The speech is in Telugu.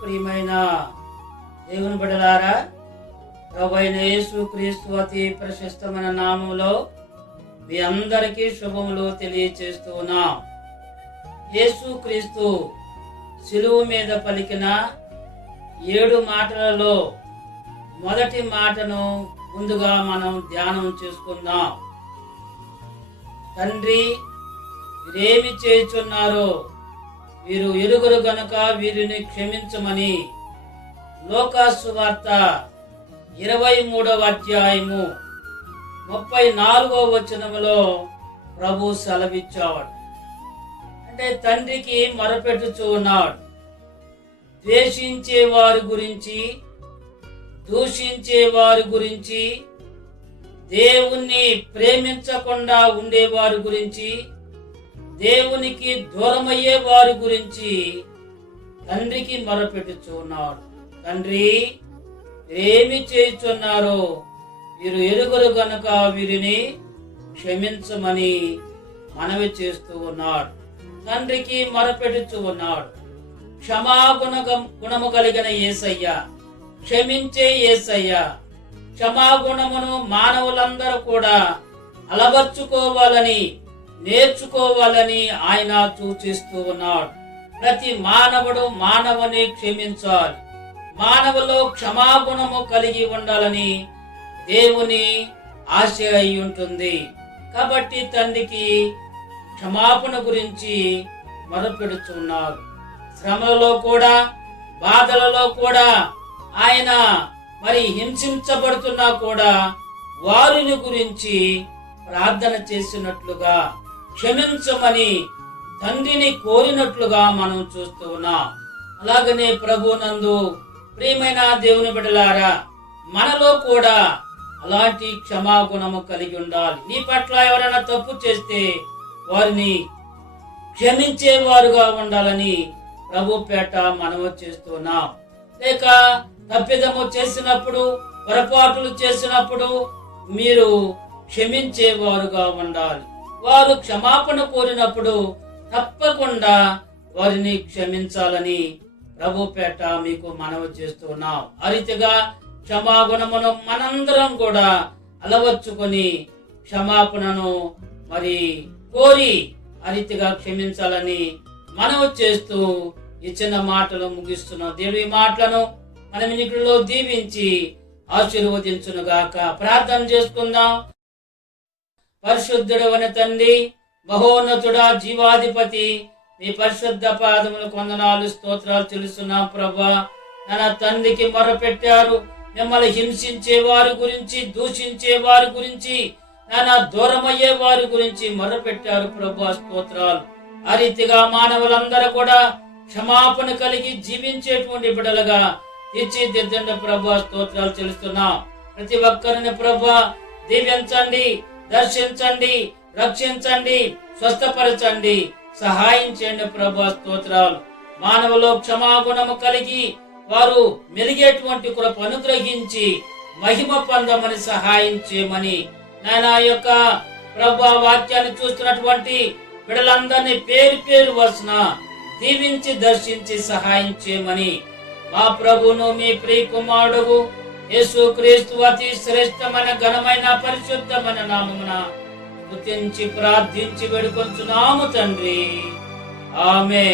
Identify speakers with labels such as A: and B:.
A: ప్రియమైన దేవుని బిడలారా ప్రభు అయిన యేసు క్రీస్తు అతి ప్రశస్తమైన నామంలో మీ అందరికీ శుభములు తెలియచేస్తూ ఉన్నాం. యేసు క్రీస్తు శిలువు మీద పలికిన ఏడు మాటలలో మొదటి మాటను ముందుగా మనం ధ్యానం చేసుకుందాం. తండ్రి మీరేమి చేయుచున్నారో వీరు ఎరుగురు గనుక వీరిని క్షమించమని. లోకాసు వార్త ఇరవై మూడవ అధ్యాయము ముప్పై నాలుగవ వచనములో ప్రభు సెలవిచ్చాడు. అంటే తండ్రికి మొరపెట్టుచూ ఉన్నాడు. ద్వేషించే వారి గురించి దూషించే వారి గురించి దేవుణ్ణి ప్రేమించకుండా ఉండేవారి గురించి దేవునికి దూరమయ్యే వారి గురించి తండ్రికి మొరపెట్టుచున్నాడు. తండ్రి ఏమి చేయుచున్నారో వీరు ఎరుగురు గనుక వీరిని క్షమించమని మనవి చేస్తూ ఉన్నాడు. తండ్రికి మొరపెట్టుచు ఉన్నాడు. క్షమాగుణ గుణము కలిగిన ఏసయ్య క్షమించే ఏసయ్య క్షమాగుణమును మానవులందరూ కూడా అలవర్చుకోవాలని నేర్చుకోవాలని ఆయన సూచిస్తూ ఉన్నాడు. ప్రతి మానవుడు మానవుని క్షమించాలి. మానవులో క్షమాగుణము కలిగి ఉండాలని దేవుని ఆశ అయి ఉంటుంది కాబట్టి తండ్రికి క్షమాపణ గురించి మొరపెడుతున్నారు శ్రమలలో కూడా బాధలలో కూడా ఆయన మరి హింసించబడుతున్నా కూడా వారిని గురించి ప్రార్థన చేసినట్లుగా క్షమించమని తండ్రిని కోరినట్లుగా మనం చూస్తూ ఉన్నాం. అలాగనే ప్రభు నందు ప్రియమైన దేవుని బిడలారా మనలో కూడా అలాంటి క్షమాగుణము కలిగి ఉండాలి. నీ పట్ల ఎవరైనా తప్పు చేస్తే వారిని క్షమించేవారుగా ఉండాలని ప్రభు పేట మనము చేస్తున్నాం లేక తప్పిదము చేసినప్పుడు పొరపాటులు చేసినప్పుడు మీరు క్షమించేవారుగా ఉండాలి. వారు క్షమాపణ కోరినప్పుడు తప్పకుండా వారిని క్షమించాలని ప్రభు పేట మీకు మనవి చేస్తున్నాం. ఆ రీతిగా క్షమాగుణమును మనందరం కూడా అలవర్చుకొని క్షమాపణను మరి కోరి అరితిగా క్షమించాలని మనవి చేస్తూ ఇచ్చిన మాటలు ముగిస్తున్నాం దేవుడి మాటలను మనం వినికిడిలో దీవించి ఆశీర్వదించునుగాక. ప్రార్థన చేసుకుందాం. పరిశుద్ధుడు అని తండ్రి మహోన్నతుడా జీవాధిపతి. మీ పరిశుద్ధ పాదములు కొందనాలు స్తోత్రాలు తెలుస్తున్నాం ప్రభా. నా తండ్రికి మొరపెట్టారు. మిమ్మల్ని హింసించే వారి గురించి దూషించే వారి గురించి నానా దూరమయ్యే వారి గురించి మొరపెట్టారు ప్రభా స్తోత్రాలు. ఆ రీతిగా మానవులందరూ కూడా క్షమాపణ కలిగి జీవించేటువంటి బిడలుగా తీర్చిదిద్దండి ప్రభా స్తోత్రాలు తెలుస్తున్నాం ప్రతి ఒక్కరిని ప్రభా దీవించండి. దర్శించండి రక్షించండి స్వస్థపరచండి. సహాయం చేయండి ప్రభా స్తోత్రాలు. మానవులో క్షమాగుణము కలిగి వారు మెరిగేటువంటి కృప అనుగ్రహించి మహిమ పొందమని సహాయం చేయమని నాయన యొక్క ప్రభా వాక్యాన్ని చూస్తున్నటువంటి బిడలందరినీ పేరు పేరు వసిన దీవించి దర్శించి సహాయం చేయమని మా ప్రభును మీ ప్రియ కుమారుడు యేసుక్రీస్తు అతి శ్రేష్టమైన ఘనమైన పరిశుద్ధమైన నామమున స్తుతించి ప్రార్థించి వేడుకొంచున్నాము తండ్రి. ఆమె